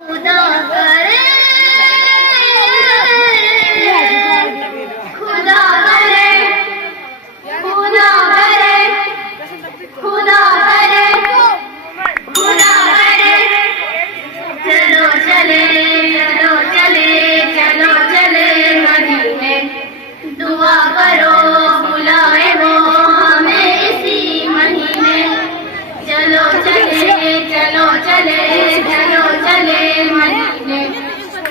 खुदा करे, खुदा करे, खुदा करे, खुदा करे, खुदा करे। चलो चले, चलो चले, चलो चले मदीने, दुआ करो बुलाए वो हमें इसी महीने। चलो चले, चलो चले, चलो चले मदीने,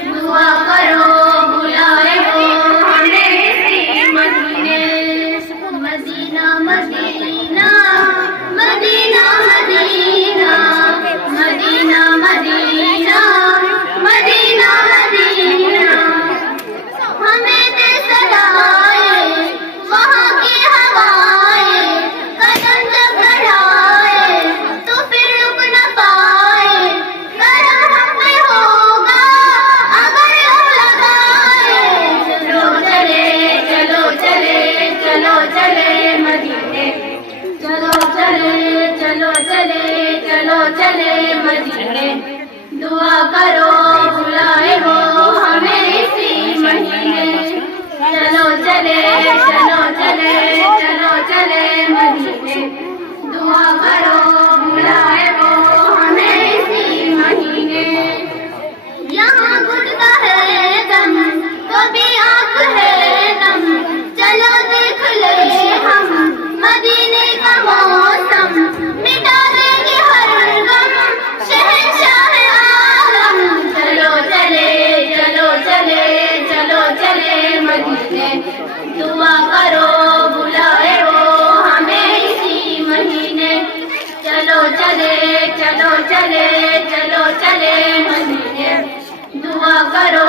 दुआ करो बुलाए वो हमें इसी महीने। Medina Medina Medina Medina Medina Medina Medina Medina, हमें दे सदाए वहाँ की हवाएं, कदम जब बढ़ाए तो फिर रुक न पाए, करम हम पे होगा अगर हम लगाए। चलो चले, चलो चले, चलो चले मदीने, चलो चले, चलो चले, चलो चले मदीने, दुआ करो बुलाए वो हमें इसी महीने। चलो चले, चलो चले, चलो चले मदीने, दुआ करो बुलाए वो हमें इसी महीने। यहाँ घुटता है दम कभी आंख है नम, चलो देख ले हम मदीने का मौसम, मिटा देंगे हर गम शहंशाह आलम। चलो चले, चलो चले, चलो चले मदीने, दुआ करो बुलाए वो हमें इसी महीने। चलो चले, चलो चले, चलो चले मदीने, दुआ करो